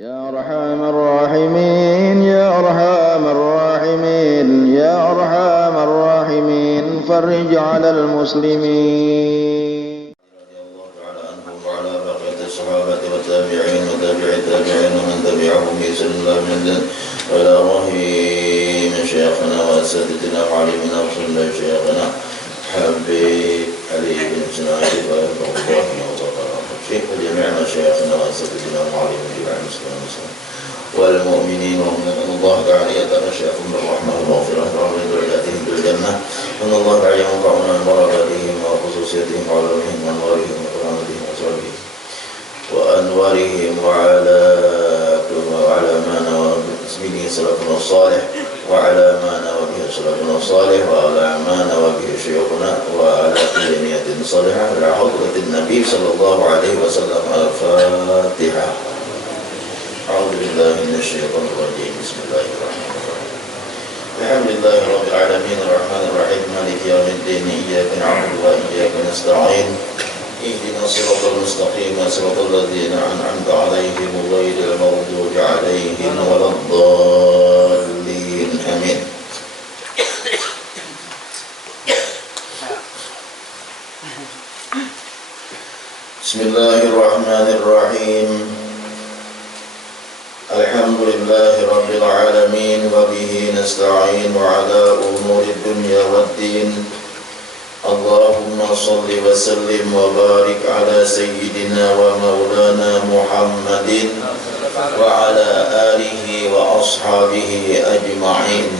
يا أرحم الراحمين يا أرحم الراحمين يا أرحم الراحمين فرج على المسلمين رضي الله تعالى عنهم وعلى بقية الصحابة والتابعين وتابع التابعين ومن تبعهم بإحسان إلى يوم الدين وإلى رحيم شيخنا وأساتذتنا وعلمنا وصلى شيخنا حبيب علي بن إسماعيل ورحمه الله وبركاته وجميع مشايخنا وأساتذتنا وعلمنا والمؤمنين ومن الله تعالى يتغشاكم بالرحمة والمغفرة وعلى درجاتهم بالجنة وأن الله تعالى ينفعنا ببركاتهم وخصوصيتهم وعلومهم وأنوارهم وكرامتهم وسرهم وأنوارهم وعلى ما نوى باسمه سلفنا الصالح وعلى ما نوى به سلفنا الصالح وعلى ما نوى به شيوخنا وعلى كل نية صالحة إلى حضرة النبي صلى الله عليه وسلم. الفاتحة. أعوذ بالله من الشيطان الرجيم. بسم الله الرحمن الرحيم. الحمد لله رب العالمين الرحمن الرحيم مالك يوم الدين إياك نعبد وإياك نستعين اهدنا الصراط المستقيم صراط الذين أنعمت عليهم غير المغضوب عليهم ولا الضالين آمين. بسم الله الرحمن الرحيم. الحمد لله رب العالمين وبه نستعين على أمور الدنيا والدين. اللهم صل وسلم وبارك على سيدنا ومولانا محمد وعلى آله وأصحابه أجمعين.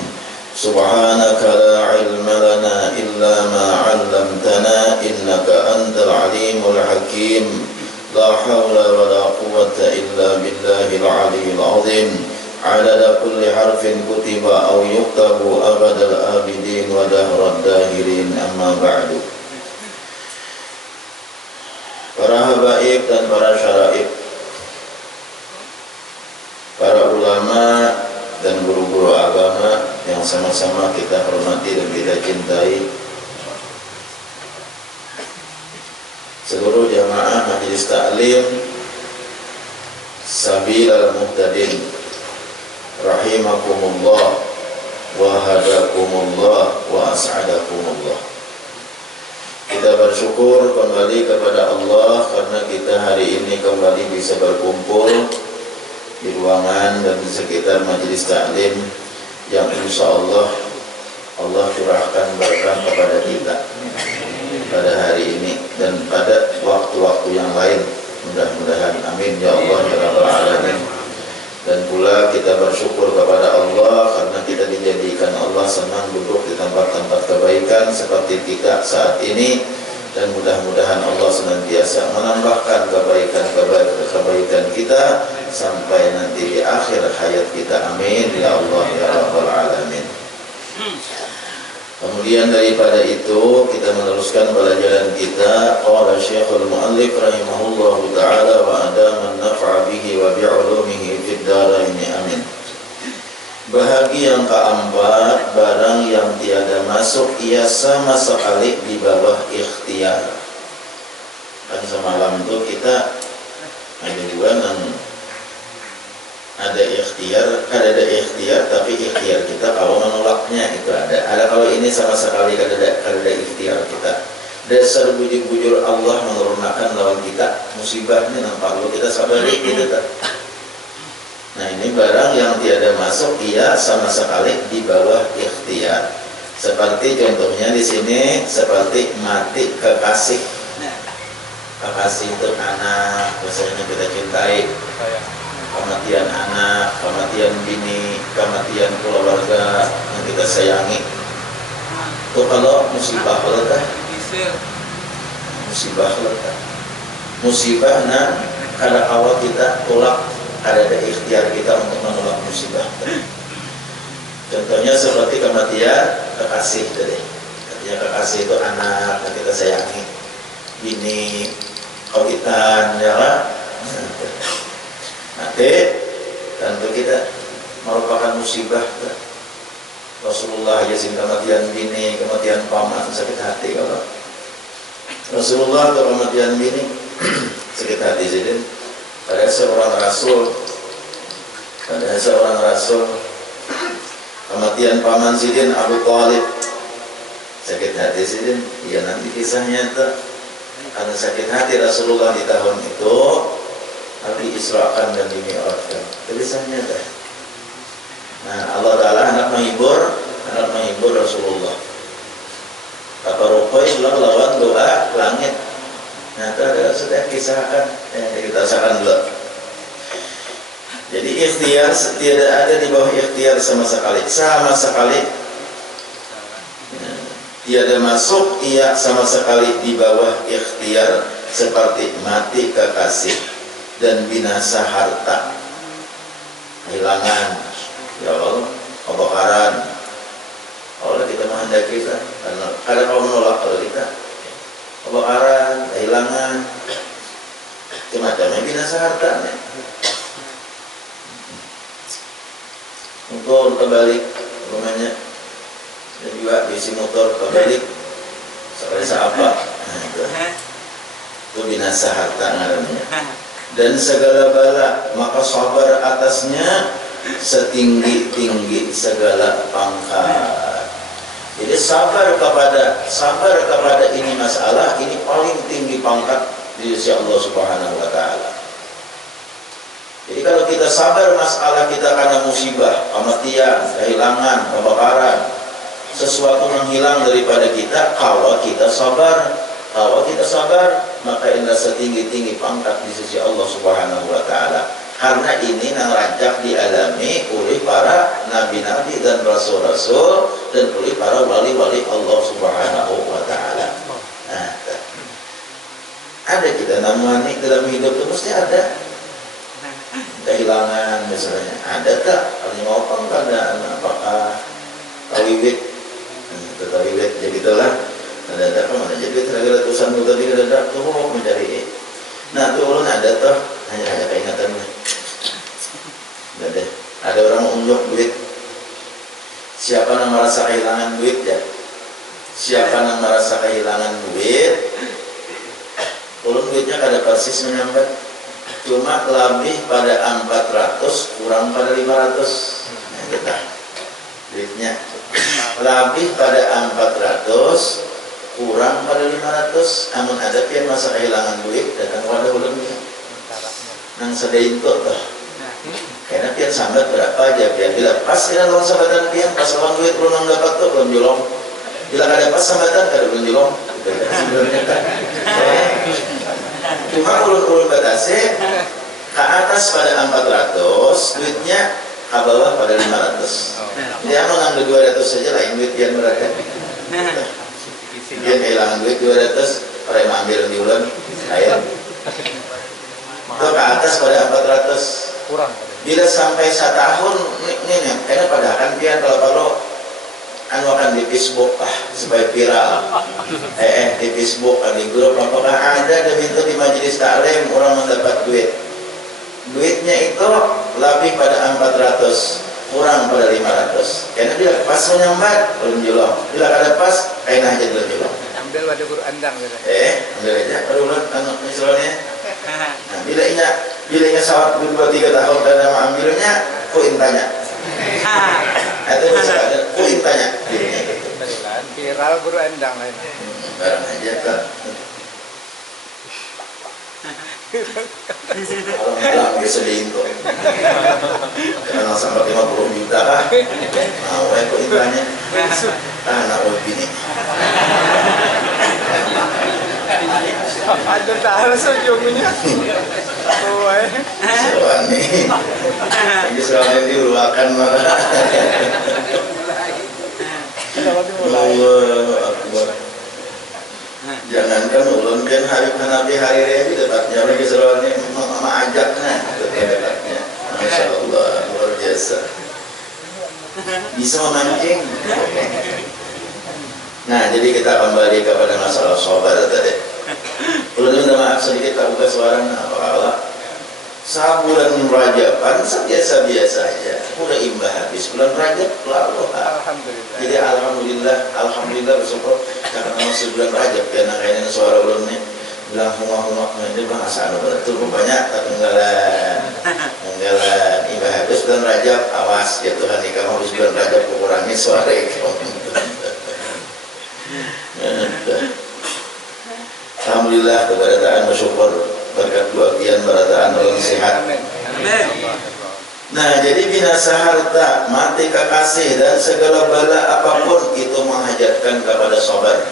سبحانك لا علم لنا إلا ما علمتنا إنك أنت العليم الحكيم. لا حول ولا قوة إلا بالله العلي العظيم. عدد كل حرف كتب أو يكتب أبد الآبدين ودهر الداهرين. أما بعد. Para habaib dan para syaraib, para ulama dan guru-guru agama yang sama-sama kita hormati dan kita cintai, seluruh jamaah majelis taklim Sabil al-Muhtadin rahimakumullah wa hadakumullah wa as'adakumullah. Kita bersyukur kembali kepada Allah karena kita hari ini kembali bisa berkumpul di ruangan dan di sekitar majelis taklim yang insya Allah curahkan berkah kepada kita pada hari ini dan pada waktu-waktu yang lain, mudah-mudahan amin ya Allah ya rabbal alamin. Dan pula kita bersyukur kepada Allah karena kita dijadikan Allah senang duduk di tempat-tempat kebaikan seperti kita saat ini, dan mudah-mudahan Allah senantiasa menambahkan kebaikan kita sampai nanti di akhir hayat kita, amin ya Allah ya rabbal alamin. Kemudian daripada itu kita meneruskan pelajaran kita. Qala Syekhul Mu'allif rahimahullahu ta'ala wa adama an-naf'a bihi wa bi'ulumihi fid dharain amin. Bahagi yang keempat, barang yang tiada masuk ia sama sekali di bawah ikhtiar. Kan semalam itu kita ada juga ada ikhtiar tapi ikhtiar kita kalau menolaknya itu ada kalau ini sama sekali kada ada ikhtiar kita. Dasar bujur-bujur Allah menurunkan lawan kita musibahnya nampak lo kita sabari gitu tak. Nah ini barang yang tiada masuk ia sama sekali di bawah ikhtiar. Seperti contohnya di sini seperti mati kekasih. Kekasih itu anak, biasanya kita cintai. Kematian anak, kematian bini, kematian keluarga yang kita sayangi. Itu kalau musibah letak. Musibah kada awal kita tolak, ada ikhtiar kita untuk menolak musibah. Contohnya seperti kematian kekasih tadi. Artinya kekasih itu anak yang kita sayangi, bini, kawitan, ya kan? Mati tentu kita merupakan musibah. Rasulullah yazin kematian bini, kematian paman sakit hati. Kalau Rasulullah atau kematian bini sakit hati. Jadi ada seorang rasul Ada seorang rasul, kematian paman Sidin Abu Thalib. Sakit hati Sidin, iya nanti kisahnya tuh. Karena sakit hati Rasulullah di tahun itu, Nabi Isra'kan dan dimi'rajkan. Kisahnya tuh. Nah, Allah Ta'ala hendak menghibur Rasulullah. Kata Rupai lawan doa langit. Nah, itu adalah sudah kisahkan, kita sakan dulu. Jadi ikhtiar tidak ada di bawah ikhtiar sama sekali. Tiada masuk ia sama sekali di bawah ikhtiar, seperti mati kekasih dan binasa harta, kehilangan, ya Allah, kebakaran. Allah kita menghendaki kita, karena ada kaum menolak kalau kita kebakaran, kehilangan, macam-macamnya binasa hartanya. Motor kebalik rumahnya, dan juga bisi motor kebalik serasa apa, nah, itu binasa harta namanya. Dan segala bala maka sabar atasnya setinggi-tinggi segala pangkat. Jadi sabar kepada ini masalah, ini paling tinggi pangkat di sisi Allah Subhanahu wa taala. Jadi kalau kita sabar masalah kita karena musibah, kematian, kehilangan, kebakaran, sesuatu menghilang daripada kita, kalau kita sabar, maka indah setinggi-tinggi pangkat di sisi Allah Subhanahu wa taala. Karena ini yang rancak dialami oleh para nabi-nabi dan rasul-rasul dan oleh para wali-wali Allah Subhanahu wa taala. Nah, ada kita namanya dalam hidup itu mesti ada kehilangan misalnya. Ada tak? Kalau mau keadaan apakah tawibit? Tawibit jadi itulah. Ada kemana? Jadi tenaga ratusan itu tadi ada tuh mencari. Nah tuh ulun ada tuh hanya keingatannya. Ada orang unjuk duit. Siapa yang merasa kehilangan duit ya? Siapa yang merasa kehilangan duit? Ulun duitnya kada persis menyambat. Cuma lebih pada 400 kurang pada 500. Nah, kita duitnya lebih pada 400 kurang pada 500. Namun ada pian masa kehilangan duit datang pada ulunnya nang sedain tuh karena pian sambat berapa aja pian bila pas kira lawan sambatan pian pas lawan duit ulun dapat tuh belum jolong, bila kada pas sambatan kada belum jolong sebenarnya kan. Cuma ulun batasi ke atas pada 400 duitnya ke bawah pada 500. Dia mengambil 200 saja lah duit pian berada. Dia kehilangan duit 200, orang yang ambil di bulan air itu ke atas pada 400 kurang. Bila sampai 1 tahun nih karena pada kan dia kalau akan di Facebook supaya viral di Facebook di grup apakah ada demi itu di majelis taklim orang mendapat duitnya itu lebih pada 400 kurang pada 500 karena bila pas menyambat belum jolong, bila ada pas kain aja belum jolong, ambil pada guru andang ambil aja pada bulan misalnya. Nah bila sawat 2-3 tahun dan nama ambilnya ku intanya itu bisa ada ku intanya viral guru andang lain barang aja kan. Orang biasa diinto karena sampai 50 juta kah mau aku intanya anak bini ada tak harus ujungnya sewani lagi sewani diuruakan malah Allah Akbar. Jangankan ulun kan hari raya dapatnya lagi selawannya ajaknya dapatnya. Masya Allah luar biasa. Bisa memancing. Nah jadi kita kembali kepada masalah sabar tadi. Ulun minta maaf sedikit tak buka suara apa sabulan Rajaban biasa-biasa aja. Udah imbah habis bulan Rajab lalu. Alhamdulillah. Jadi alhamdulillah bersyukur karena masih bulan Rajab karena kayaknya suara ulun nih bilang humah-humah ini bahasa betul banyak tak tenggalan imbah habis bulan pas ya Tuhan nih kamu habis bulan Rajab kurangi sore Alhamdulillah keberadaan bersyukur berkat kebahagiaan berataan orang sehat. Nah jadi binasa harta, mati kekasih dan segala bala apapun itu menghajatkan kepada sabar.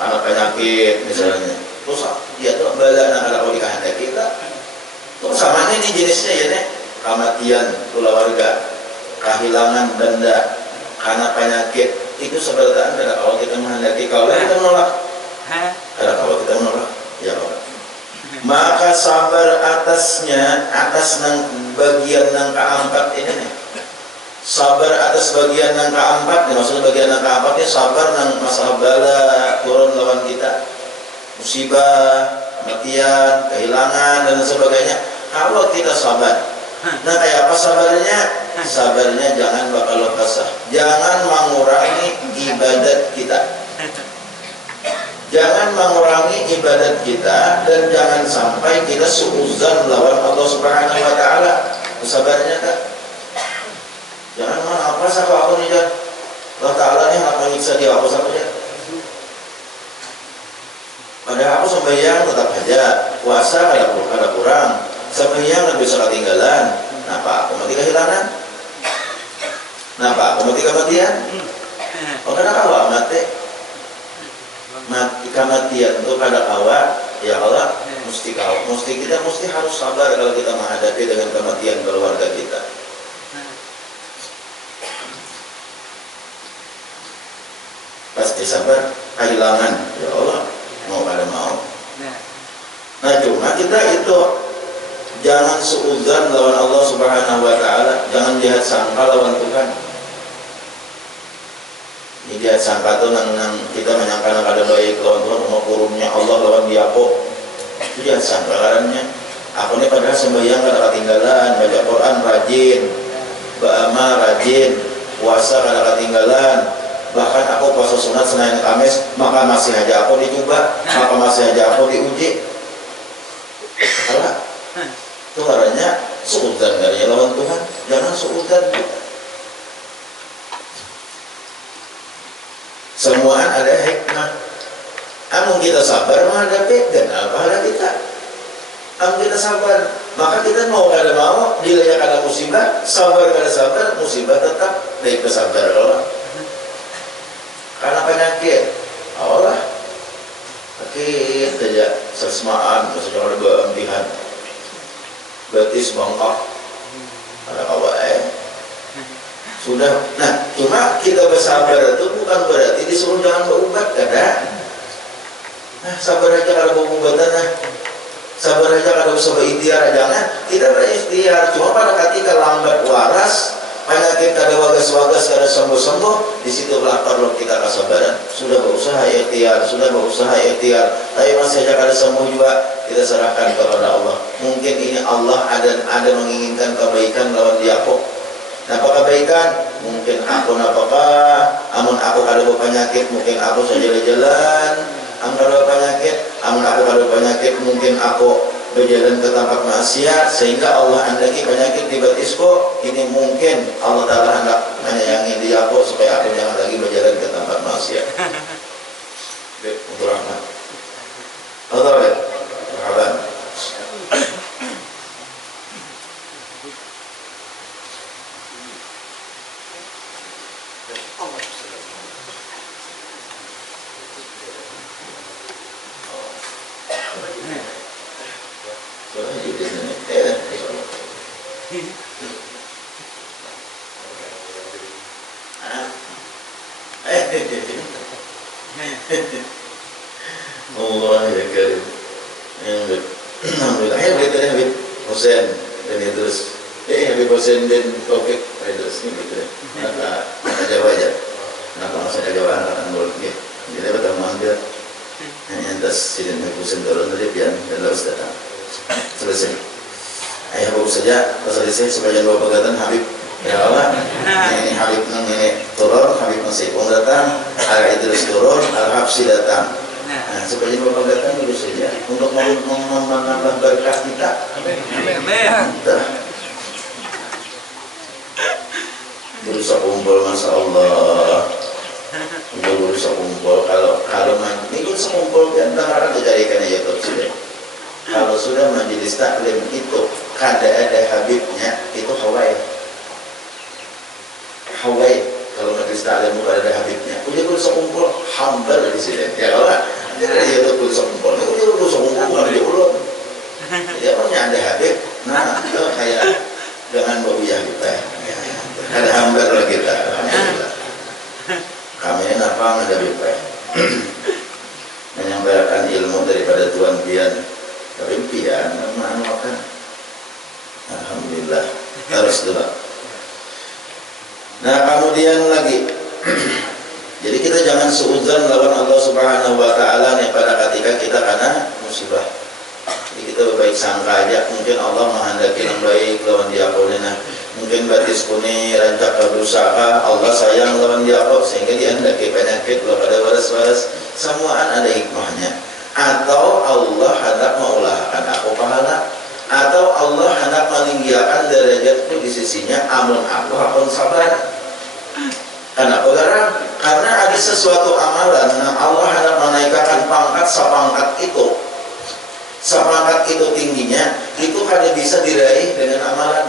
Karena penyakit misalnya, terus ya tuh bala nak ada kau dikehendaki kita. Terus sama ini jenisnya ya nih, kematian keluarga, kehilangan benda, karena penyakit itu seberdaan karena kalau kita menghendaki kalau kita menolak, karena kalau kita menolak ya Allah. Maka sabar atasnya, atas bagian yang keempat ini nih. Sabar atas bagian yang keempat, maksudnya bagian yang keempat ini sabar nang masalah bala turun lawan kita, musibah, kematian, kehilangan dan sebagainya. Kalau kita sabar, nah kayak apa sabarnya? Sabarnya jangan bakal lepas, jangan mengurangi ibadat kita. Jangan mengurangi ibadat kita dan jangan sampai kita suuzan lawan Allah Subhanahu wa taala. Sabarnya tak. Jangan mana apa sah aku nih jan. Allah taala nih nak menyiksa dia aku saja. Padahal aku sembahyang tetap aja, puasa ada kurang, sembahyang lebih bisa ketinggalan. Kenapa aku mati kehilangan? Kenapa aku mati kematian? Oh karena awak mati. Mati kematian itu pada awal ya Allah kita mesti harus sabar kalau kita menghadapi dengan kematian keluarga kita. Pasti sabar kehilangan ya Allah mau pada mau. Nah cuma kita itu jangan suudzon lawan Allah Subhanahu wa taala, jangan lihat sangka lawan Tuhan. Dia sangka tuh nang kita menyangka nang ada baik lawan Tuhan mau kurungnya Allah lawan dia kok itu dia sangkaannya aku ini padahal sembahyang kada ketinggalan, baca Quran rajin, beramal rajin, puasa kada ketinggalan, bahkan aku puasa sunat Senin Kamis maka masih aja aku dicoba, maka masih aja aku diuji. Salah itu caranya suudzon dari lawan Tuhan, jangan suudzon. Semuaan ada hikmah. Amun kita sabar menghadapi dan apa ada kita. Amun kita sabar, maka kita mau kada mau, bila ada musibah, sabar kada sabar, musibah tetap dari kesabar Allah. Karena penyakit, Allah sakit saja, sesmaan, maksudnya ada berhentian, betis bengkak, ada kawan. Sudah, nah cuma kita bersabar itu bukan berarti disuruh jangan berubat, kadang. Nah sabar aja kalau berubatan, nah sabar aja kalau bisa berikhtiar, jangan. Kita berikhtiar, cuma pada ketika lambat waras, penyakit kada wagas-wagas, kada sembuh-sembuh, disitulah perlu kita kesabaran. Sudah berusaha ikhtiar, tapi masih aja kada sembuh juga, kita serahkan kepada Allah. Mungkin ini Allah ada menginginkan kebaikan lawan dia kok. Napa kebaikan? Mungkin aku napakah? Amun aku kada penyakit, mungkin aku saja jalan. Amun kada penyakit, mungkin aku berjalan ke tempat maksiat sehingga Allah andaki penyakit di batisku. Ini mungkin Allah Taala hendak menyayangi dia aku supaya aku jangan lagi berjalan ke tempat maksiat. Untuk rahmat. Allah ya. Marhaban. Allah ya karim. Alhamdulillah. Habib tadi Habib Hussein dan terus Habib Hussein dan Taufik terus ini gitu. Maka Jawa aja. Kenapa maksudnya Jawa akan boleh ya. Jadi pertemuan dia yang atas sidin Habib Hussein turun tadi pian dan lalu datang. Selesai. Ayah baru saja selesai supaya dua pegatan Habib ya Allah. Ini Habib ini turun, Habib Masipung datang, Al Idris turun, Al Habsyi datang. Nah, supaya dua pegatan dulu saja untuk menambah berkah kita. Amin. kudu sekumpul, masya Allah. Kudu sekumpul. Kalau ini kudu sekumpul kan tangan dijadikan YouTube sudah. Kalau sudah majelis taklim itu kada ada habibnya, itu Hawaii. Kalau majelis taklim itu kada ada habibnya, kudu sekumpul hambar di sini. Ya kalau jadi itu kudu sekumpul. Ini kudu sekumpul kalau di ulun. Ya punya ada habib. Nah, itu kayak dengan bau ya kita. Ada hambar kita. Alhamdulillah. Kami ini apa ada habib? Menyampaikan ilmu daripada Tuhan pian. Tapi pian makan. Alhamdulillah. Terus dulu. Nah, kemudian lagi. Jadi kita jangan seuzon lawan Allah Subhanahu wa taala nih pada ketika kita kena musibah. Jadi kita berbaik sangka aja, mungkin Allah menghendaki yang baik lawan dia kaulina. Mungkin batis kuni rancak berusaha Allah sayang lawan dia sehingga dihendaki penyakit pada waras-waras. Semuaan ada hikmahnya. Atau Allah hendak mengulahkan aku pahala, atau Allah hendak meninggikan derajatku di sisinya, amun aku akan sabar. Karena ada sesuatu amalan yang Allah hendak menaikkan pangkat sepangkat itu tingginya, itu kada bisa diraih dengan amalan.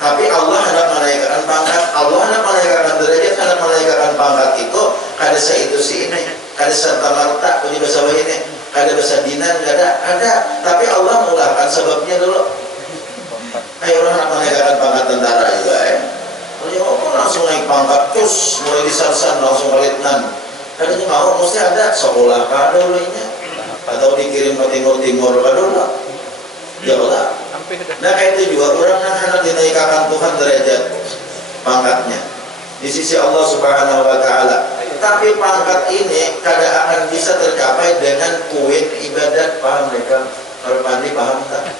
Tapi Allah hendak menaikkan pangkat, Allah hendak menaikkan derajat, hendak menaikkan pangkat itu kada seitu si ini, kada serta marta punya bahasa ini, kada bahasa dinan, ada. Tapi Allah mengulahkan sebabnya dulu. Ayo orang hendak menaikkan pangkat tentara juga langsung naik pangkat terus mulai disarsan langsung ke letnan. Kadang mau mesti ada sekolah kada ulainya atau dikirim ke timur kada lah. Ya Allah. Nah kayak itu juga orang hendak dinaikkan Tuhan derajat pangkatnya di sisi Allah Subhanahu wa taala. Tapi pangkat ini kada akan bisa tercapai dengan kuit ibadat. Paham mereka? Kalau pandai paham tak?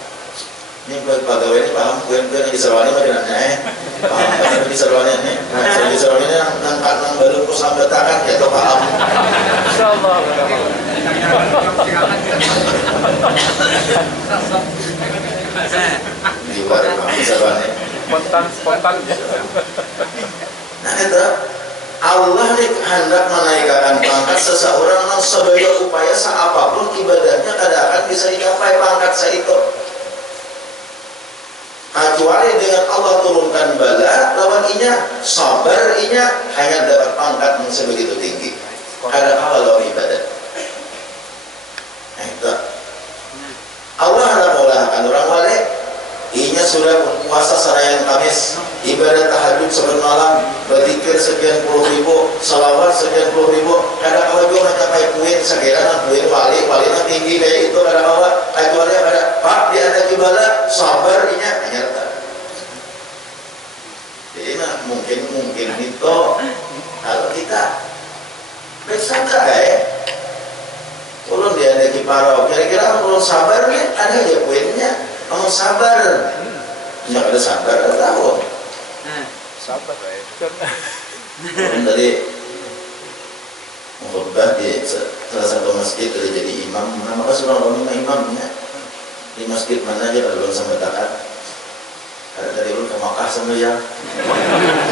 Ini pegawai ini paham kuit yang diserwani macam mana? Paham di serwani ini? Di serwani ini nangkat nang baru kusam betakan ya tuh paham. Insyaallah. Di luar di serwani. Spontan. Nah itu Allah hendak menaikkan pangkat seseorang yang sebagai upaya seapapun ibadahnya kada akan bisa dicapai pangkat seitu. Kecuali dengan Allah turunkan bala lawan inya sabar inya hanya dapat pangkat yang sebegitu tinggi. Ada apa lawan ibadah? Nah, itu Allah hendak mengulahkan orang wali inya sudah puasa sarayan Kamis, ibadah tahajud seben malam, berzikir sekian puluh ribu, salawat sekian puluh ribu. Kada kawa juga mencapai puin sekiranya puin wali yang tinggi kayak itu kada kawa. Kecuali ada pak di atas kibala sabar inya nyata. Jadi mungkin itu kalau kita bersangka ulun dia ada kiparau kira-kira ulun sabar nih ada aja puinnya. Kamu sabar, tidak ada sabar, ada tahu. Sabar, tadi khutbah di salah satu masjid ada jadi imam. Maka suruh orang imamnya di masjid mana aja kalau belum sampai takat. Ada tadi belum ke Makkah semua.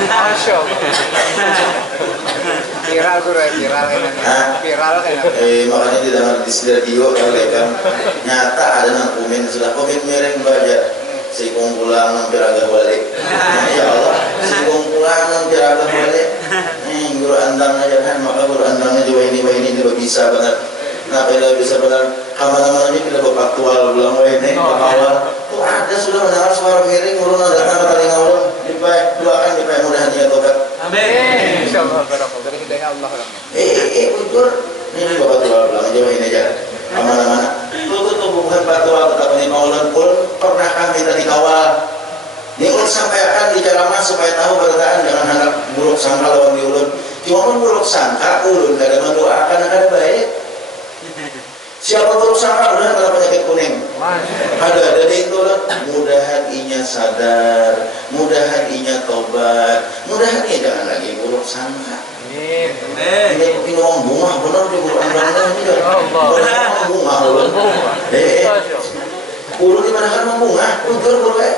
Masya Allah. Viral tuh, viral kan? Makanya di dalam di radio kan nyata ada nang komen sudah komen mereng baca si kumpulan hampir agak balik. Ya Allah, si kumpulan hampir agak balik. Guru andang aja kan, maka guru andangnya juga ini juga bisa benar. Nah, bila bisa benar, kamar-kamar ini kita berpaktual bilang ini awal. Tuh ada sudah mendengar suara miring, guru datang ke telinga ulun. Doakan supaya mudah-mudahan tobat. Amin. Insyaallah barakah dari hidayah Allah. Betul. Ini bapak tua bilang aja ini aja. Mana-mana. Tuh bukan fatwa tetap ini maulan pun pernah kami tadi kawal. Ini ulun sampaikan di ceramah supaya tahu bertaan jangan hendak buruk sangka lawan di ulun. Cuma pun buruk sangka ulun kada mendoakan kada baik. Siapa buruk sangka udah kalau penyakit kuning. Ada itu lah. Mudahan inya sadar, mudahan inya tobat, mudahan inya jangan lagi buruk sangka. Ini orang bunga benar di Quran ini kan. Orang bunga ulun. Ulun di mana kan bunga, ulun boleh.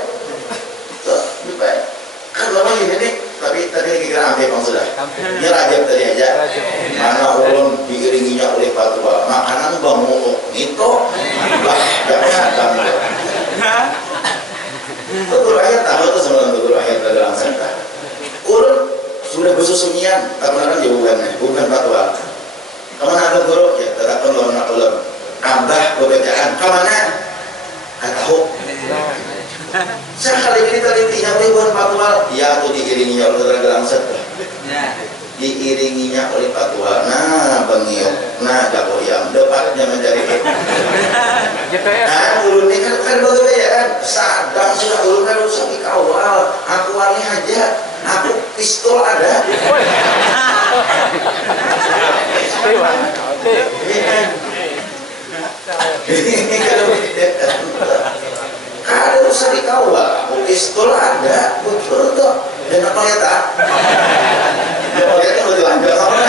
Kan lama ini Tutur ayat tahu tuh sama tutur ayat dalam santa. Ulun sudah bersusunyian, karena kan bukan patwal. Kemana ada guru? Ya terapkan lawan nakulam. Abah pekerjaan kemana? Tahu. Sekali ini telitinya ribuan patwal, ya tuh diiringinya oleh dalam santa. Diiringinya oleh patwal. Nah, bengiok, nah jagoyam, depannya mencari. Nah, ulun ini kan bergayaan, sadang sudah ulun kan usah dikawal. Aku wani aja, aku pistol ada. Kada usah dikawal, aku pistol ada, betul tuh. Dan apa ya tak? Ya kan udah lanjut sama.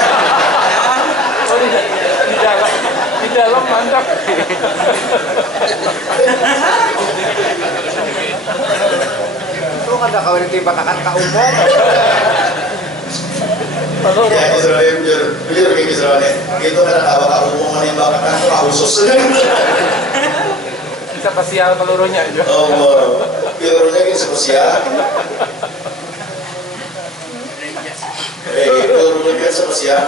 Di dalam mantap. Lu kan ada kawin tiba akan kau umum. Ya Israel jujur kayak Israel itu kan awak umum menembakkan itu khusus. Bisa spesial pelurunya itu. Oh, pelurunya kan spesial. Pelurunya kan spesial.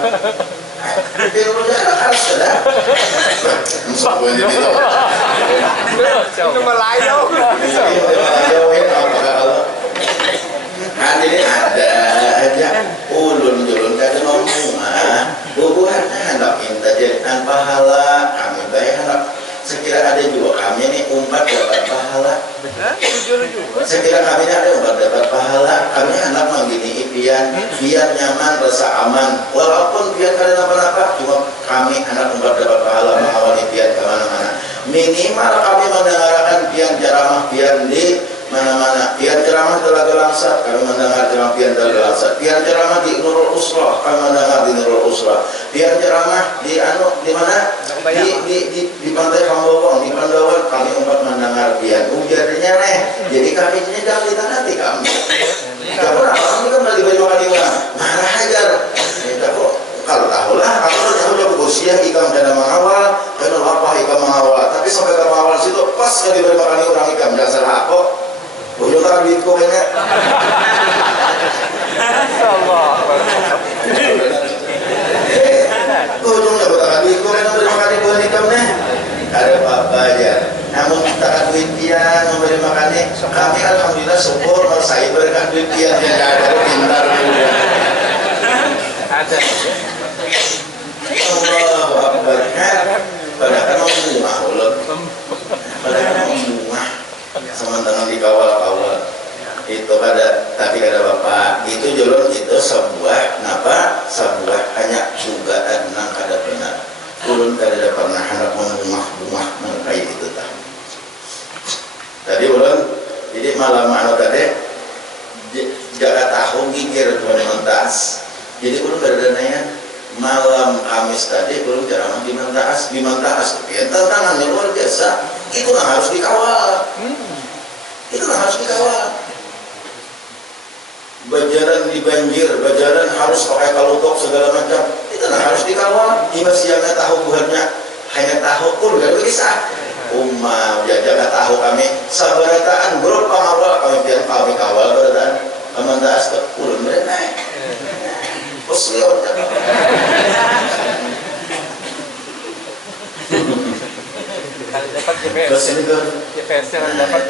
Pelurunya kan harus ada. Musuh gue ini itu. Itu Melayu. Melayu ini apa kalau? Ini ada aja ulun kada ngomong bubuhan hendak minta jadikan pahala kami bayar hendak sekira ada juga kami ini umpat dapat pahala sekira kami ada umpat dapat pahala kami hendak menggini biar nyaman rasa aman walaupun biar kada apa-apa cuma kami hendak umpat dapat pahala mengawal biar kemana-mana minimal kami mendengarkan biar ceramah biar di mana-mana biar ceramah Telaga Langsat kami mendengar ceramah biar Telaga Langsat biar ceramah di Nurul Usrah kami mendengar di Nurul Usrah biar ceramah di mana di Pantai Hambawang di Pandawan kami umpat mendengar biar ujarnya nih jadi kami nyedang di tanah hati kami gak pernah kami kan balik baju kali orang marah ajar kalau tahulah aku tahu jauh berusia ikam dan mengawal karena apa ikam mengawal tapi sampai ke awal situ pas kali balik makan orang ikam dasar aku ujung tak duit kok kayaknya Allah ujungnya tak duit kok kayaknya beri makan ibu hitamnya ada apa-apa aja namun tak duit dia memberi makannya kami alhamdulillah syukur kalau saya berikan duit dia yang gak ada pintar ada Allahu Akbar padahal mau rumah ulun padahal mau rumah sementara dikawal-kawal itu tapi kada bapak itu jolong itu sebuah hanya dugaan nang kada benar ulun kada pernah hendak rumah kayak itu tah tadi ulun jadi malam tadi jaga tahu gigir tuan mentas jadi ulun kada nanya malam Kamis tadi ulun ceramah di Mantaas ya tantangannya luar biasa itu harus dikawal bajaran di banjir bajaran harus pakai kalutok segala macam itu harus dikawal ini siangnya tahu buahnya hanya tahu pun gak bisa jaga tahu kami sabarataan grup pengawal kami biar kami kawal berataan Mantaas ke ulun berenai posliot dapat GPS yang dapat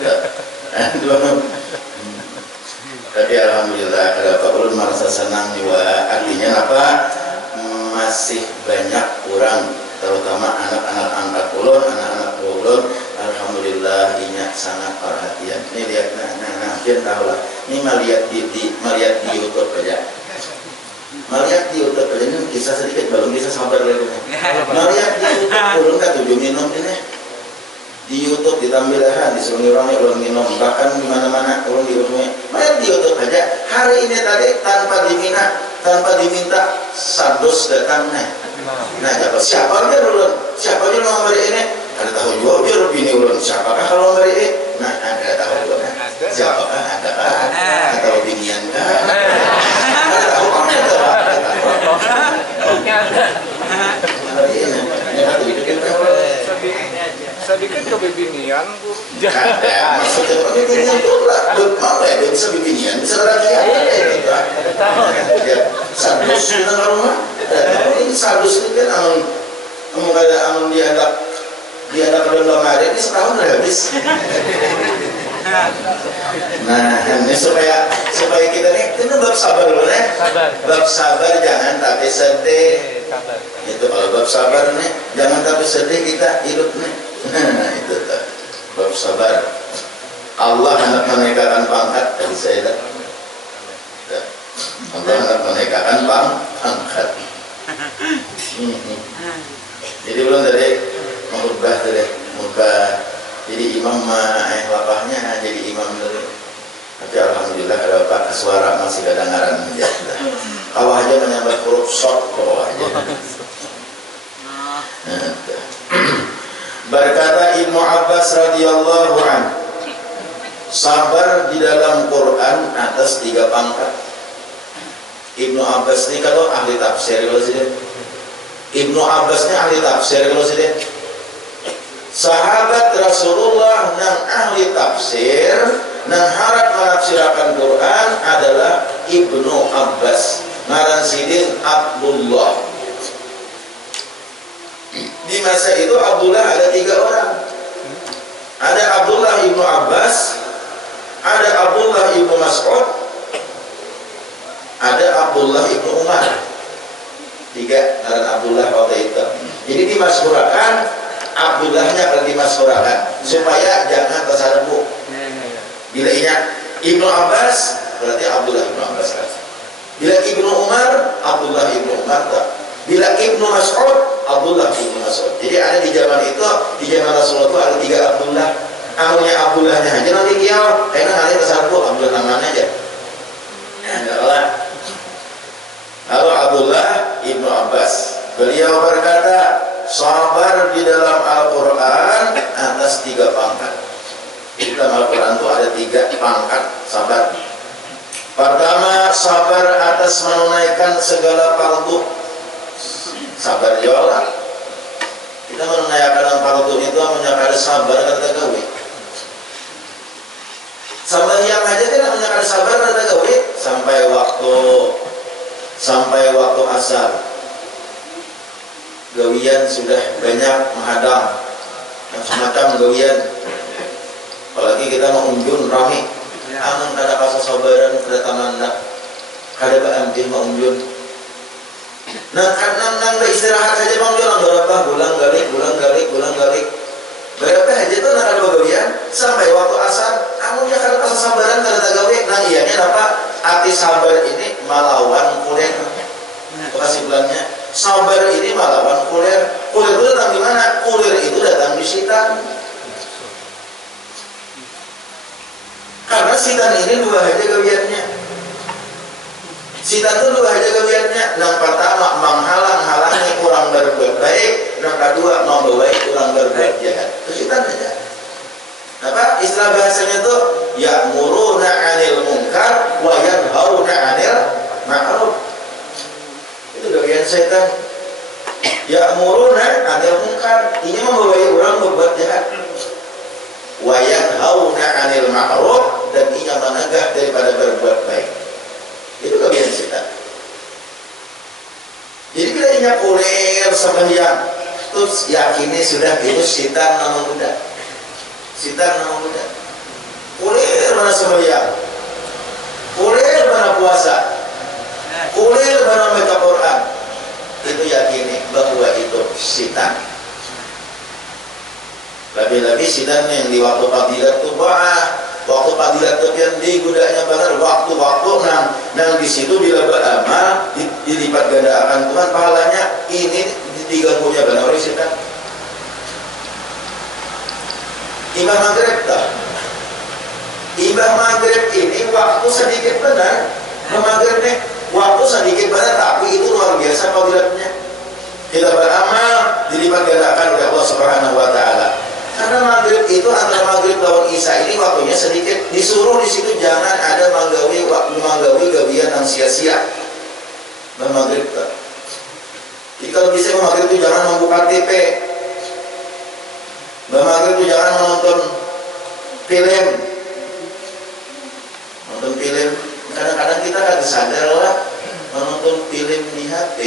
tapi alhamdulillah ada Pak ulun merasa senang juga artinya apa masih banyak orang terutama anak-anak angkat ulun anak-anak ulun alhamdulillah inya sangat perhatian ini lihat nah dia tahu lah ini melihat di YouTube aja melihat di YouTube aja ini kisah sedikit belum bisa sabar lagi melihat di YouTube ulun kan 7 minum ini di YouTube ditampilkan disuruh orang yang minum bahkan di mana-mana orang di YouTube main di YouTube aja hari ini tadi tanpa diminta sados datang nah siapa aja ulun siapa aja yang memberi ini ada tahu juga biar bini ulun siapakah kalau memberi ini nah ada tahu juga siapakah adakah atau binian ada tahu kamu ada dikit ke bibinian guru. Ada maksudnya bibinian itu lah, mau ya dia bisa bibinian, bisa lagi apa ya gitu. Ya, sadus kita rumah. Ini sadus ini kan amun dianggap dalam hari ini setahun udah habis. Nah, ini supaya kita nih, ini bab sabar dulu nih. Bab sabar jangan tapi sedih. Itu kalau bab sabar nih, jangan tapi sedih kita hidup nih. Nah, itu tuh. Bab sabar. Allah hendak menaikkan pangkat dari saya. Allah hendak menaikkan pangkat. Jadi belum tadi mengubah jadi imam lapahnya jadi imam dulu. Tapi alhamdulillah ada Pak suara masih kedengaran aja. Kawah aja menyambat huruf short kawah aja. Berkata Ibnu Abbas radhiyallahu anhu, sabar di dalam Quran atas 3 pangkat. Ibnu Abbas ini kalau ahli tafsir kalau sih. Ibnu Abbas ini ahli tafsir kalau sih. Sahabat Rasulullah nang ahli tafsir nang harap menafsirakan Quran adalah Ibnu Abbas ngaran sidin Abdullah. Di masa itu Abdullah ada 3 orang. Ada Abdullah Ibnu Abbas, ada Abdullah Ibnu Mas'ud, ada Abdullah Ibnu Umar. 3 ngaran Abdullah waktu itu. Jadi dimasyhurkan Abdullahnya kalau dimasyhurkan supaya jangan tersaruh. Bila ingat Ibnu Abbas berarti Abdullah Ibnu Abbas kan. Bila Ibnu Umar Abdullah Ibnu Umar tak. Bila Ibnu Mas'ud Abdullah Ibnu Mas'ud. Jadi ada di zaman itu, di zaman Rasulullah itu ada 3 Abdullah. Anunya Abdullahnya aja nanti kiau, karena nanti tersaruh Abdullah namanya aja. Enggak lah. Lalu Abdullah Ibnu Abbas beliau berkata, sabar di dalam Al-Quran atas 3 pangkat. Di dalam Al-Quran itu ada 3 pangkat sabar. Pertama, sabar atas menunaikan segala fardu. Sabar jualan. Kita menunaikan fardu itu menyakar sabar kata gawe. Sabar yang aja kan menyakar sabar kata gawe sampai waktu asar. Gawian sudah banyak menghadang macam-macam gawian, apalagi kita mau unjun rame amun kada kasa sabaran kada tamanda kada baambil mau unjun nang istirahat saja mau unjun berapa bulan galik berapa aja tuh nak ada gawian sampai waktu asar amun ya kada kasa sabaran kada gawe nang ianya apa arti sabar ini melawan kulen kasih bulannya. Sabar ini melawan kulir. Kulir itu datang di mana? Kulir itu datang di setan. Karena setan ini 2 aja gawiannya. Setan itu 2 aja gawiannya. Yang pertama menghalang-halangi orang berbuat baik. Yang kedua membawahi orang berbuat jahat. Itu setan aja. Apa istilah bahasanya itu? Ya'muruna 'anil munkar wa yanhauna 'anil ma'ruf. Itu gawian setan. Ya'muruna 'anil munkar, ini membawahi orang berbuat jahat. Wa yanhauna 'anil ma'ruf, dan ia menegah daripada berbuat baik. Itu gawian setan. Jadi bila inya kulir sembahyang, terus yakini sudah itu setan nama muda. Setan nama muda. Kulir mana sembahyang, kulir mana puasa, kulir mana baca Quran, itu yakini bahwa itu setan. Lebih-lebih setan yang di waktu padilat itu waktu padilat itu yang digudanya banget waktu-waktu nang di situ bila beramal dilipat ganda akan Tuhan pahalanya, ini diganggunya benar oleh setan. Ibadah maghrib tak? Ibadah maghrib ini waktu sedikit benar, maghrib nih waktu sedikit benar, tapi itu luar biasa fadilatnya. Kita beramal dilipat gandakan oleh Allah Subhanahu wa taala. Karena maghrib itu antara maghrib lawan isya ini waktunya sedikit. Disuruh di situ jangan ada manggawi gawian yang sia-sia. Maghrib tak. Jadi kalau bisa maghrib itu jangan membuka TV. maghrib itu jangan menonton film. Nonton film, kadang-kadang kita ada sadar lah, menonton film di HP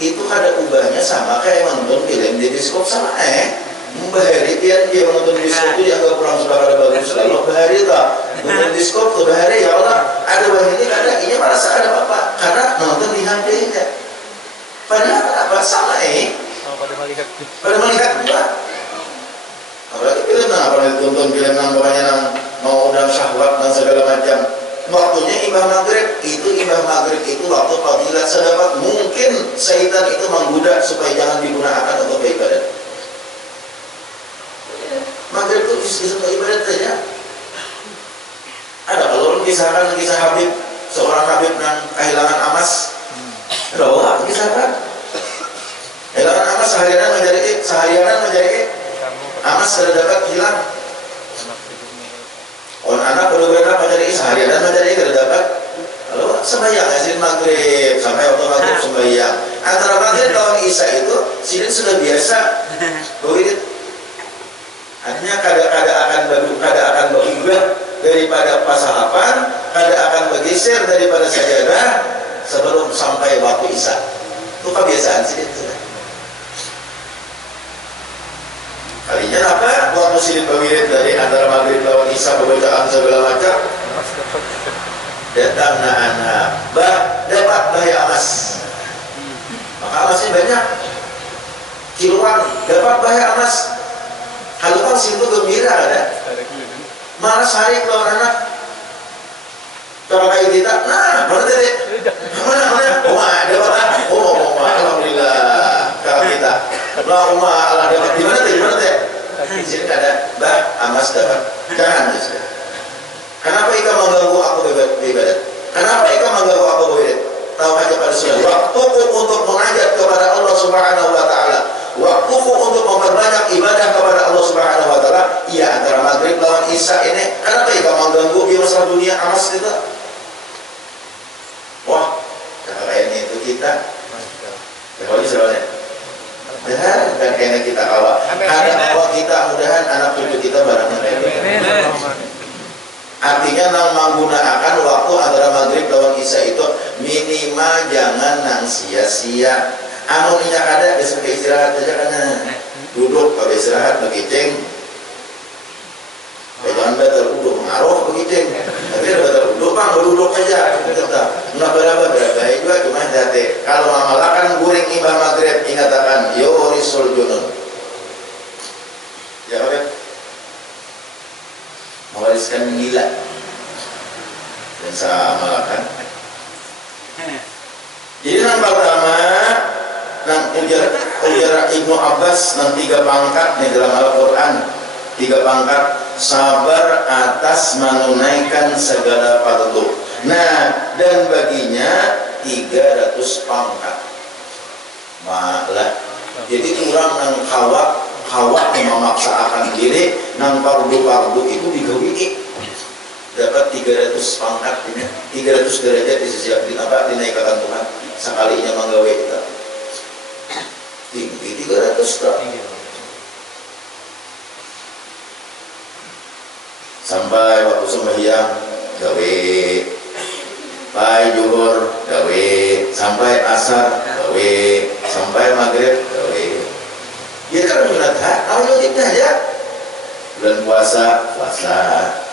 itu ada ubahnya sama kayak menonton film di bioskop sama bahari dia menonton bioskop itu yang gak kurang sudah ada bagus lalu bahari tak nonton bioskop tuh bahari ya Allah ada bahari ini kadang ini merasa ada apa karena nonton di HP nya padahal kenapa sama pada melihat juga apalagi film apa ditonton film yang pokoknya yang mau undang syahwat dan segala macam waktunya imbah maghrib itu waktu fadilat sedapat mungkin syaitan itu menggoda supaya jangan digunakan untuk beribadat. Maghrib itu istilah ibadat saja. Ada kalau kisah Habib seorang Habib yang kehilangan amas, rawa kisahkan kehilangan amas seharian menjadi amas sudah dapat hilang. Anak benar-benar mencari seharian mencari sudah dapat. Lalu sembahyang hasil maghrib sampai waktu maghrib sembahyang. Antara maghrib lawan isya itu sini sudah biasa. Begitu. Artinya kada akan berubah daripada pasahapan, kada akan bergeser daripada sajadah sebelum sampai waktu isya. Itu kebiasaan sini sudah. Kalinya apa? Waktu silih berwirid dari antara maghrib lawan isya pembacaan segala macam. Datang anak dapat bahaya amas. Maka amasnya banyak. Kiluan dapat bahaya amas. Kalau kan situ gembira ada. Malah sehari keluar anak. Kalau kayak kita, nah mana tadi? Mana? Dapat alhamdulillah kalau kita. Allah dapat di mana teh? Di sini ada amas dapat. Jangan. Kenapa ikan mengganggu aku beribadat? Kenapa ikan mengganggu aku beribadat? Tahu aja pada sudah. Waktuku untuk mengajak kepada Allah Subhanahu Wa Taala. Waktuku untuk memperbanyak ibadah kepada Allah Subhanahu Wa Taala. Iya antara maghrib lawan isya ini. Kenapa ikan mengganggu di masalah dunia amas itu? Wah, kayaknya itu kita. Kalau misalnya. Dan kayaknya kita kawal. Ada awal kita mudahan anak cucu kita barangnya. Artinya nang menggunakan waktu antara maghrib lawan isya itu minimal jangan nang sia-sia. Amunnya ada besok istirahat aja kan duduk kalau istirahat begicing. Jangan batal duduk ngaruh begicing. Tapi batal duduk bang duduk aja tetap. Nggak berapa juga cuma jate. Kalau mamalakan guring imbah maghrib ingatakan yurisul junun. Ya oke. Mewariskan gila dan saya amalkan. Jadi yang pertama ujar Ibnu Abbas 3 pangkat nih dalam Al-Quran 3 pangkat sabar atas menunaikan segala fardu. Nah dan baginya 300 pangkat malah jadi kurang yang kawat memaksa akan diri nang fardu itu digawi dapat 300 pangkat 300 derajat dinaikkan Tuhan sekalinya menggawe kita tinggi 300 tak sampai waktu sembahyang gawe pai zuhur gawe sampai asar gawe sampai maghrib gawe. Ya kan bulan tahun wajibnya aja. Bulan puasa,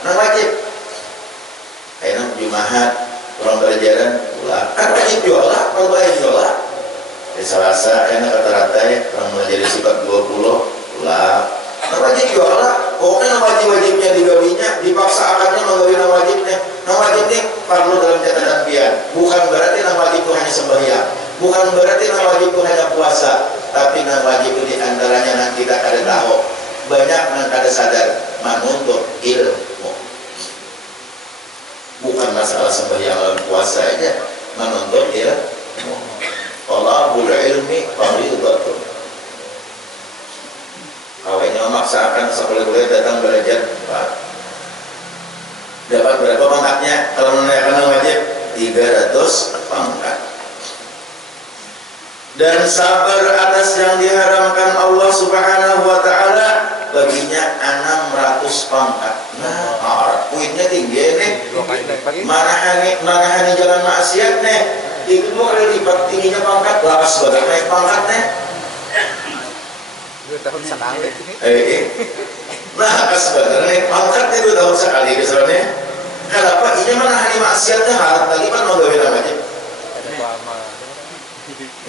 nah wajib. Aina Jumaat, orang pelajaran, pulang. Kan wajib jualah, kalau bayar jualah. Di Selasa, aina rata-rata orang belajar sifat 20, pulang. Nah wajib jualah. Pokoknya wajib-wajibnya digawinya, dipaksa akannya menggawi nama wajibnya. Nama wajib ini perlu dalam catatan pian. Bukan berarti nama wajib itu hanya sembahyang. Bukan berarti nama wajib itu hanya puasa. Tapi nama wajib itu diantaranya yang kita kada tahu. Banyak yang kada sadar menuntut ilmu. Bukan masalah sembahyang dan puasa aja, menuntut ilmu. Talabul ilmi fardhatun. Kawinnya memaksakan sekolah-kuliah datang belajar, Pak. Dapat berapa pangkatnya? Kalau menunaikan wajib 300 pangkat. Dan sabar atas yang diharamkan Allah Subhanahu wa taala baginya 600 pangkat. Nah, poinnya tinggi nih. Mana jalan maksiat nih. Itu 2 kali lipat tingginya pangkat. Lapas bagai naik pangkat nih. 2 tahun sekali. Nah, sebenarnya naik pangkat itu 2 tahun sekali kesannya. Kenapa? Ini mana hari maksiatnya harap lagi kan mau gawe namanya.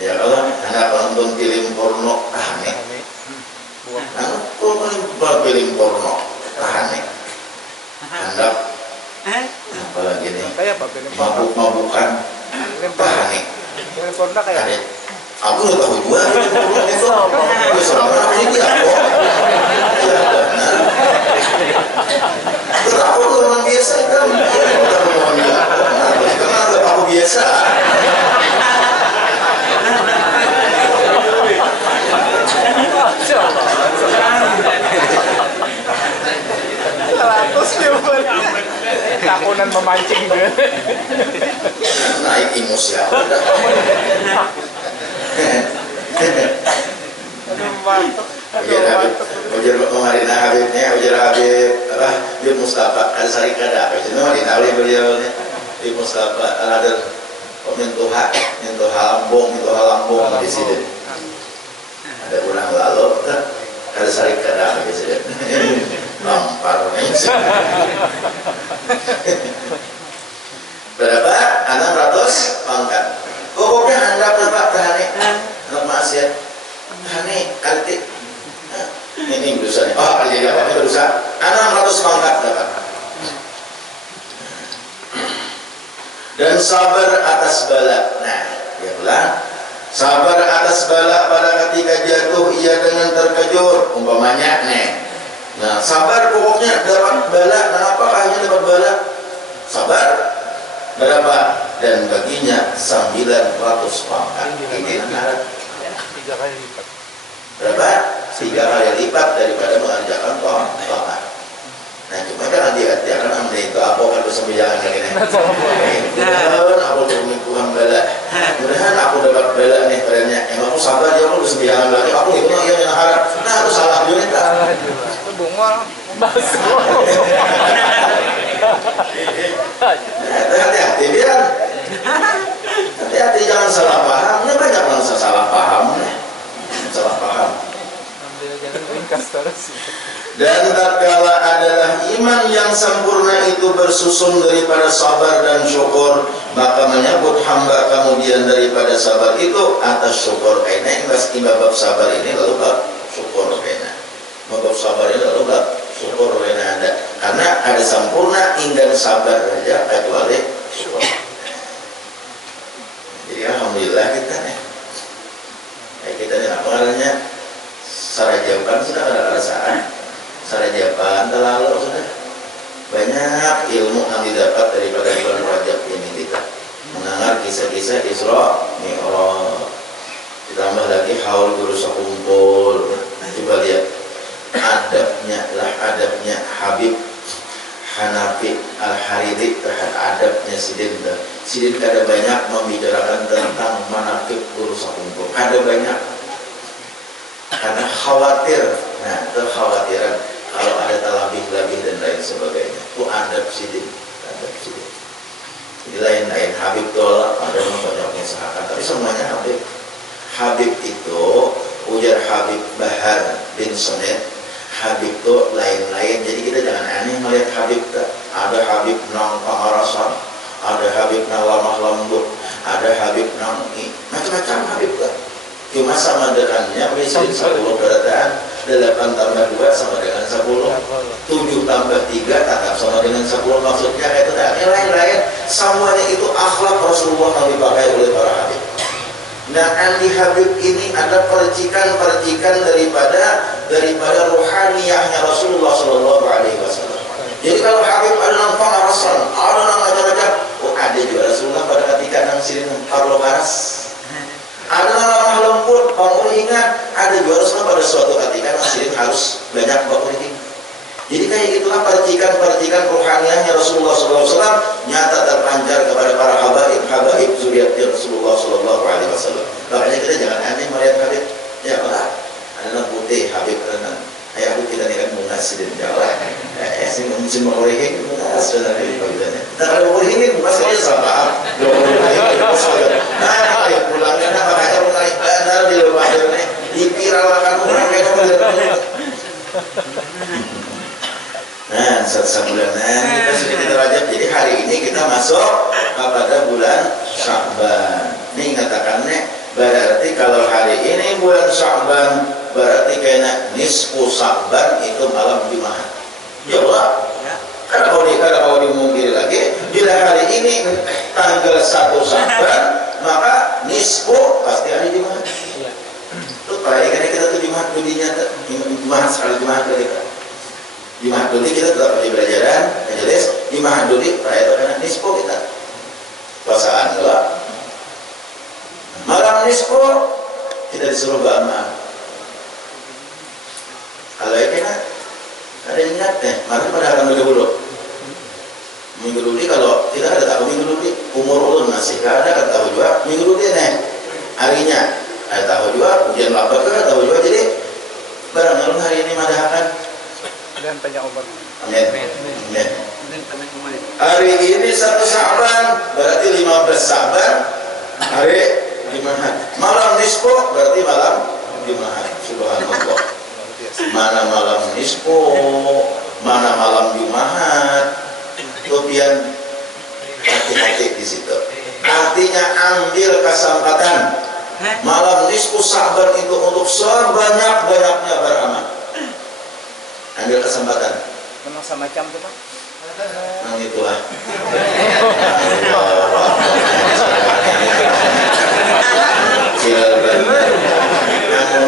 Ya kalau anak nonton film porno aneh. Anak film porno aneh. Handap. Apalagi nih. Kayak apa film? Mabuk-mabukan. Aneh. Film porno kayak aneh. Aku udah tahu juga itu. Ya selama ini aku. Ya benar. Aku orang biasa kan. Karena aku biasa. takunan memancing gue. Naik emosi aku. Aduh mantap. Ujar kemarin Habibnya, ujar Habib apa? Habib Mustafa Al-Sari kada. Itu mari tahu beliau nih. Habib Mustafa ada menyentuh halambung di sini. Ada orang lalu Al-Sari kada gitu. Lampar nih. Berapa? 600 pangkat. Pokoknya Anda berapa tahane? Anak maksiat. Tahane kali ini berusaha nih. Oh, kali apa berusaha? 600 pangkat dapat. Dan sabar atas bala. Nah, ya ulang. Sabar atas bala pada ketika jatuh ia dengan terkejut. Umpamanya nih. Nah, sabar pokoknya dapat bala. Kenapa hanya dapat bala? Sabar. Berapa? Dan baginya 900 pangkat. Ini benar. 3 kali lipat. Berapa? 3 kali lipat daripada mengerjakan to'at. Nah, cuma jangan diartikan amne itu apa kalau sembilangan lagi nih. Mudah-mudahan aku bermimpuan bala. Mudah-mudahan aku dapat bala nih kerennya. Yang aku sabar dia aku sembilangan lagi. Aku itu yang harap. Nah, itu salah juga. Salah juga. Itu bungol. Hati-hati biar. Hati-hati jangan salah paham. Ini banyak orang salah paham nih. Salah paham. Ambil jangan ringkas terus. Dan tatkala adalah iman yang sempurna itu bersusun daripada sabar dan syukur, maka menyebut hamba kemudian daripada sabar itu atas syukur. Ini pasti bab sabar ini lalu bab syukur kena. Bab sabar ini lalu bab syukur kena ada. Karena ada sempurna hingga sabar saja kecuali syukur. Jadi alhamdulillah kita nih. Kita nih apa namanya? Sarajaban sudah ada perasaan. Sarajaban terlalu sudah banyak ilmu yang didapat daripada bulan Rajab ini kita mendengar kisah-kisah Isra Mi'raj, ditambah lagi haul guru sekumpul. Coba lihat adabnya Habib Hanafi Al-Hariri terhadap adabnya Sidin ada banyak membicarakan tentang manaqib guru sekumpul, ada banyak karena khawatir. Nah, kekhawatiran kalau ada talabih-labih dan lain sebagainya itu adab sidin. Jadi lain-lain Habib tolak ada yang banyaknya sahabat, tapi semuanya Habib itu ujar Habib Bahar bin Sunet, Habib itu lain-lain. Jadi kita jangan aneh melihat Habib. Ada Habib nang pangarasan, ada Habib nang lamah lembut, ada Habib nang macam-macam Habib kan. Cuma sama dengannya misalnya 10 berataan 8 tambah 2 sama dengan 10, 7 tambah 3 tetap sama dengan 10. Maksudnya itu dan lain-lain semuanya itu akhlak Rasulullah yang dipakai oleh para Habib. Nah, anti Habib ini ada percikan-percikan daripada ruhaniyahnya Rasulullah Shallallahu Alaihi Wasallam. Jadi kalau Habib ada nang pangarasan, ada nang macam-macam, ada juga Rasulullah pada ketika nang silin parlo karas. Ada lemah lembut, bangun ingat, ada juga Rasulullah pada suatu ketika nasirin harus banyak bangun ingat. Jadi kayak gitulah percikan-percikan rohaniahnya Rasulullah SAW nyata terpancar kepada para habaib zuriatnya Rasulullah SAW. Makanya kita jangan aneh melihat Habib. Ya Allah, ada putih Habib renang. Ayah Habib kita nih kan begitu. Kalau ini masalahnya salah. Nah, pulangnya makanya mulai benar di rumah ini dipiralakan orang kayak Nah, sebulanan kita sudah Rajab. Jadi hari ini kita masuk kepada bulan Sya'ban. Ini katakannya berarti kalau hari ini bulan Sya'ban berarti kayaknya nisfu Sya'ban itu malam Jumat. Ya Allah. Kalau dimungkiri lagi, bila hari ini tanggal 1 Sya'ban, maka nisfu pasti hari Jumat. Itu pada ikan kita tuh Jumat dudinya, Jumat sekali Jumat kita. Jumat duli kita tetap di pelajaran, jelas. Jumat duli pada itu karena nisfu kita. Puasaan juga. Malam nisfu kita disuruh beramal. Kalau ini kan ada yang ingat malam pada akan dulu. Minggu dulu kalau kita ada tahu minggu dulu umur ulun masih ada kan tahu juga minggu dulu harinya ada tahu juga ujian lapar kan tahu juga jadi barang ulun hari ini madahakan Dan panjang umur. amin amin. Hari ini 1 Sya'ban berarti 15 Sya'ban hari Jumat. Malam nisfu berarti malam Jumat. Subhanallah. Mana malam nisfu, mana malam Jumat. Kemudian hati-hati di situ. Artinya ambil kesempatan malam nisfu Sya'ban itu untuk sebanyak-banyaknya beramal. Ambil kesempatan. Memang sama macam tu Pak? Nang itulah.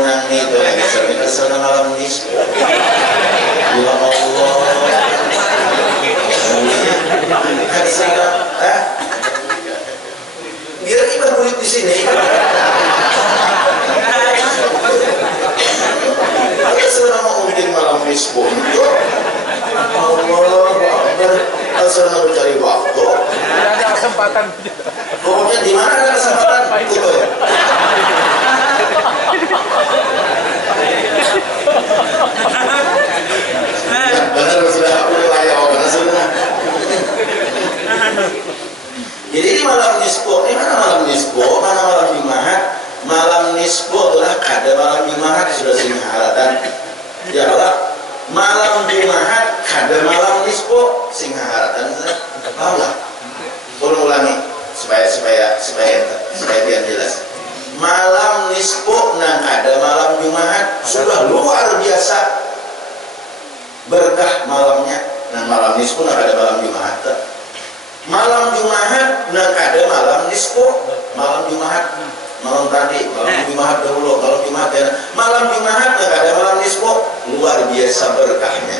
Nang itu lagi sampai malam nisfu. Ya Allah. Biar kita kulit di sini. Ada seorang mungkin malam nisfu itu Allah asal mencari waktu. Tidak ada kesempatan. Pokoknya di mana ada kesempatan itu. Benar sudah aku layak benar sudah. Jadi di malam nisfu, ini mana malam nisfu, mana malam Jumat? Malam nisfu adalah ada malam Jumat sudah singharatan. Ya Allah, malam Jumat ada malam nisfu singharatan. Allah, ulangi supaya biar jelas. Malam nisfu dan ada malam Jumat sudah luar biasa berkah malamnya. Nah malam nisfu dan ada malam Jumat. Malam Jumat dan ada malam nisfu, malam Jumat, malam tadi, malam Jumat dahulu, malam Jumat ya. Malam Jumat dan ada malam nisfu luar biasa berkahnya.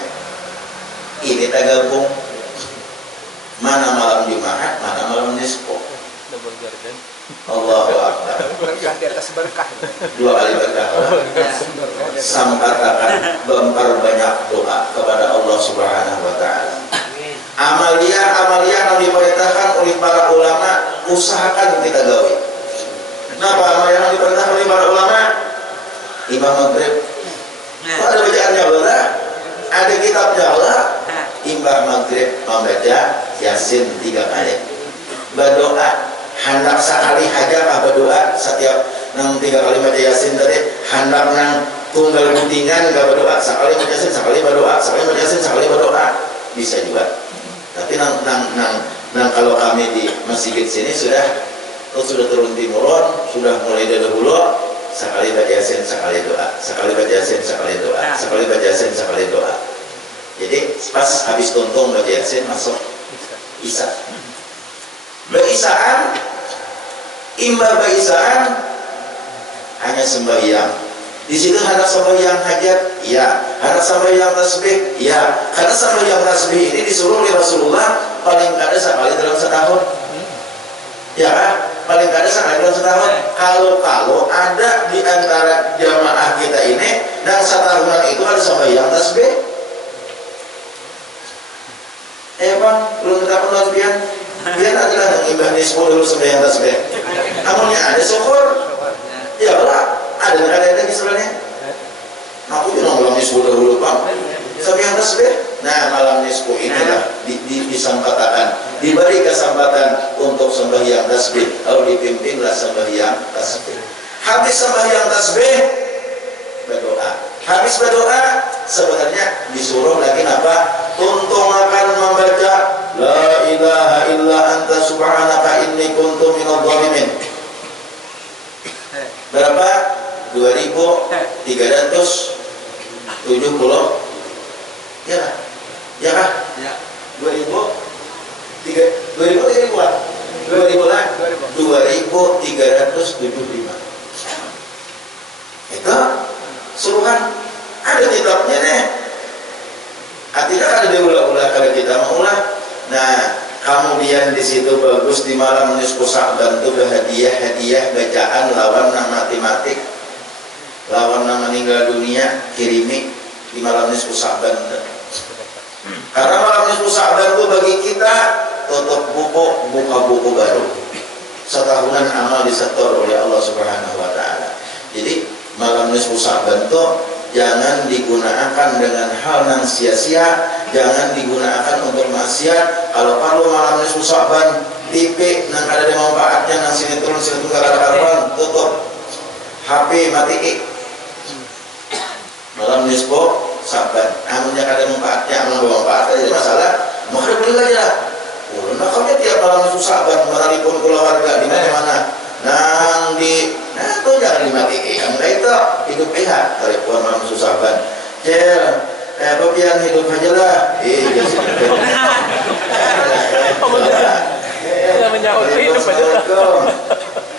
Ini tergabung mana malam Jumat, mana malam nisfu. Allahu Akbar. Berkah di atas berkah. 2 kali berkah. Sampaikan memperbanyak doa kepada Allah Subhanahu Wa Taala. Amalia yang diperintahkan oleh para ulama usahakan kita gawe. Kenapa amalia yang diperintahkan oleh para ulama? Imam Maghrib. Ada bacaannya Allah, ada kitabnya Allah. Imam Maghrib membaca Yasin 3 kali. Berdoa hendak sekali aja berdoa setiap nang 3 kali baca Yasin tadi hendak nang tunggal guntingan berdoa sekali baca Yasin sekali berdoa sekali baca Yasin sekali berdoa bisa juga. Tapi nang kalau kami di masjid sini sudah turun temurun, sudah mulai dari dahulu sekali baca Yasin sekali doa, sekali baca Yasin sekali doa, sekali baca Yasin sekali doa. Jadi pas habis tuntung baca Yasin masuk Isya. Baisaan, imba baisaan hanya sembahyang. Di situ hendak sembahyang hajat, ya. Hendak sembahyang tasbih, ya. Karena sembahyang tasbih ini disuruh oleh Rasulullah paling kada sekali dalam setahun. Ya kan? Paling kada sekali dalam setahun. Kalau ada di antara jamaah kita ini dan setahunan itu ada sembahyang tasbih. Bang, belum kita pernah tasbihan. Biar adalah yang imbah nisfu dulu sembahyang tasbih. Namunnya ada syukur. Ya Allah. Ada lagi sebenarnya. Aku juga ngomong nisfu dahulu Bang. Sembahyang tasbih. Nah, malam nisfu inilah disempatkan, diberi kesempatan untuk sembahyang tasbih. Lalu dipimpinlah sembahyang tasbih. Habis sembahyang tasbih, berdoa. Habis berdoa, sebenarnya disuruh lagi apa? Tuntung akan membaca La ilaha illa anta subhanaka inni kuntu minadh dhalimin. Berapa? 2370. Ya kan? Ya kan? Ya. 2000 ribuan. 2375. Itu suruhan ada kitabnya nih. Artinya ada diulah-ulah kalau kita mengulah. Nah, kemudian di situ bagus di malam nisfu Sya'ban itu hadiah bacaan lawan nama matematik, lawan nama meninggal dunia kirimi di malam nisfu Sya'ban. Karena malam nisfu Sya'ban itu bagi kita tutup buku, buka buku baru. Setahunan amal disetor oleh Allah Subhanahu wa taala. Jadi malam nisfu Sya'ban itu jangan digunakan dengan hal yang sia-sia, jangan digunakan untuk maksiat. Kalau malam nisfu Sya'ban TV nang ada di manfaatnya nang sinetron ada karuan tutup. HP matiin. Malam nisfu Sya'ban amunnya kada manfaatnya, amun bermanfaat jadi masalah, maka boleh aja. Ulun makamnya tiap malam nisfu Sya'ban menelpon keluarga di mana-mana. Nang di itu jangan dimatiin. Nah itu hidup enak. Telepon malam nisfu Sya'ban. Cel, bagian hidup aja lah.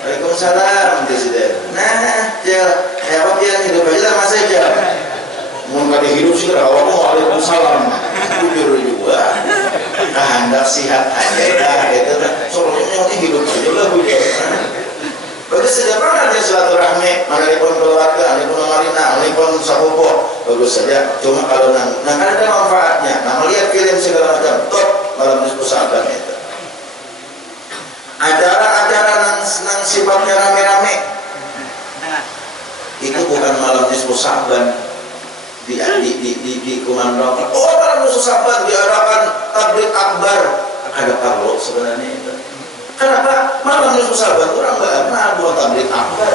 Waalaikumsalam Presiden. Nah, Cel, bagian hidup aja lah Mas Cel. Mau nggak hidup sih rawatmu waalaikumsalam. Jujur juga. Hendak sihat aja dah. Itu soalnya ini hidup aja lah begitu. Bagus saja pernah dia silaturahmi, menelpon keluarga, menelpon marina, menelpon sapopo, bagus saja. Cuma kalau kan ada manfaatnya. Nah, melihat film segala macam, top malam nisfu Sya'ban itu. Acara-acara nang sifatnya rame-rame, itu bukan malam nisfu Sya'ban di kumandang. Oh, malam nisfu Sya'ban diadakan tabligh akbar. Ada perlu sebenarnya itu. Kenapa? Malam nisfu Sya'ban orang nggak pernah buat tabligh akbar.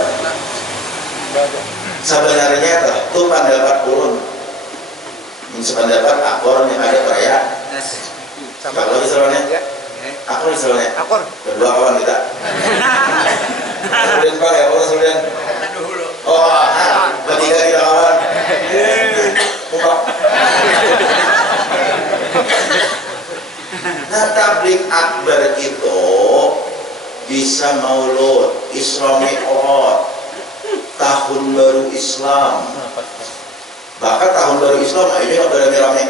Sebenarnya itu pendapat ulun. Sependapat akornya ada perayaan. Kalau misalnya, akor misalnya, kedua kawan kita. Kemudian pak ya, kemudian. Oh, bertiga kita kawan. Muka. Nah, tabligh akbar itu bisa maulud, Isra Mi'raj, tahun baru Islam. Bahkan tahun baru Islam ini ada rame-rame.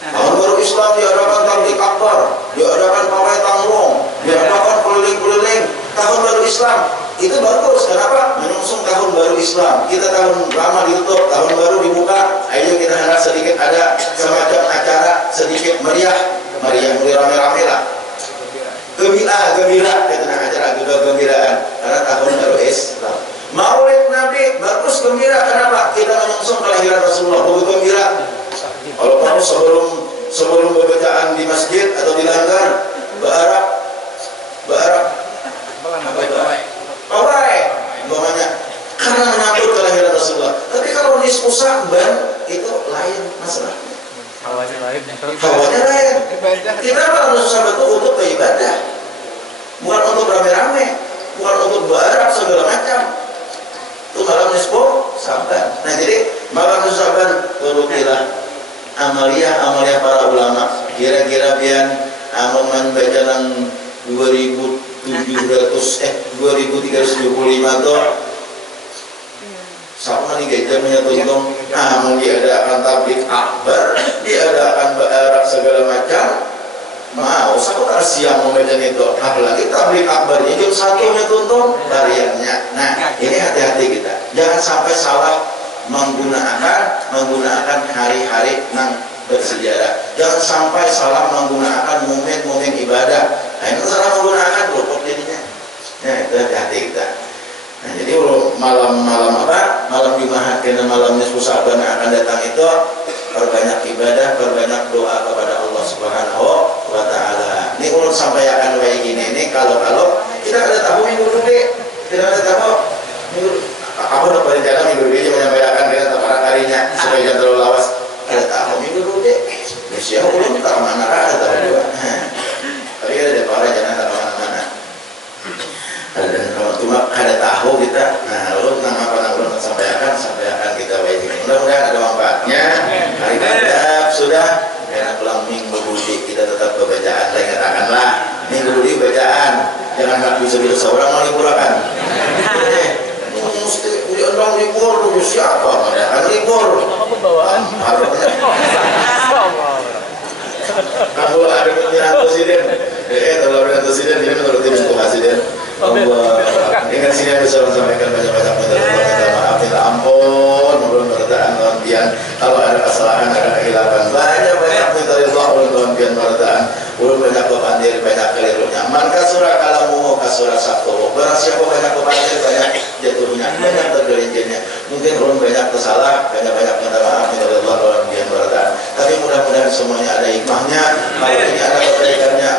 Tahun baru Islam diadakan tabligh akbar, diadakan pawai tangrung, diadakan keliling-keliling. Tahun baru Islam itu bagus. Kenapa? Menyongsong tahun baru Islam. Kita tahun lama ditutup, tahun baru dibuka. Ayo kita hendak sedikit ada semacam acara sedikit meriah rame-rame lah. Gembira kita nak acara gembiraan karena tahun baru Islam. Maulid Nabi bagus gembira. Kenapa? Kita menyongsong kelahiran Rasulullah. Bagus gembira. Kalau kamu sebelum bacaan di masjid atau di langgar bearak umpamanya karena menyambut kelahiran Rasulullah. Tapi kalau nisfu Sya'ban itu lain masalahnya. Hawanya lain. Kita malam nisfu Sya'ban itu untuk beribadah, bukan untuk rame-rame, bukan untuk bearak segala macam. Itu malam nisfu Sya'ban. Nah jadi malam nisfu Sya'ban turutilah amalia para ulama. Kira-kira biar aman baca nang 2375 tuh sama nih gajahnya tuntung. Mau diadakan tabligh akbar, diadakan bearak segala macam. Mau sekolah siang membaca itu, apalagi tabligh akbarnya jam 1-nya tuntung variannya. Nah ini hati-hati kita, jangan sampai salah menggunakan hari-hari nang bersejarah. Jangan sampai salah menggunakan momen-momen ibadah. Nah itu salah menggunakan luput jadinya. Nah itu hati-hati kita. Nah jadi malam Jumat dan malam nisfu Sya'ban yang akan datang itu perbanyak ibadah, perbanyak doa kepada Allah Subhanahu wa Ta'ala. Ini ulun sampaikan kayak gini nih, kalau kita ada tahu minggu dulu, kita ada tahu minggu apa udah berencana minggu dulu menyampaikan dengan taparan harinya supaya jangan terlalu lawas. Ada tahu minggu dulu deh, siapa ulun tak mana ada tahu juga. Tapi ada di para jangan tak mana-mana. Ada cuma ada tahu kita. Nah, lalu nama apa ulun sampaikan kita kayak gini. Mudah-mudahan ada manfaatnya. Hari adab sudah. Karena pulang minggu dulu kita tetap bacaan. Saya katakanlah minggu dulu bacaan. Jangan nak bisa-bisa seorang mau liburkan. Mesti orang libur siapa? Kan libur. Kalau ada pemilihan presiden, kalau pemilihan presiden ini menurut tim presiden. Allah, dengan sini bisa sampaikan banyak-banyak minta maaf, minta ampun, mohon pertanyaan kawan. Kalau ada kesalahan, ada kehilapan, banyak minta ridha ulun kawan pertanyaan. Ulun banyak kepandir, banyak kelirunya. Man kasura kalamu kasura sakto. Barang siapa banyak kepandir, banyak jatuhnya, banyak tergelincirnya. Mungkin ulun banyak tersalah, banyak minta maaf, minta ridha ulun kawan pertanyaan. Tapi mudah-mudahan semuanya ada hikmahnya. Kalau ini ada kebaikannya,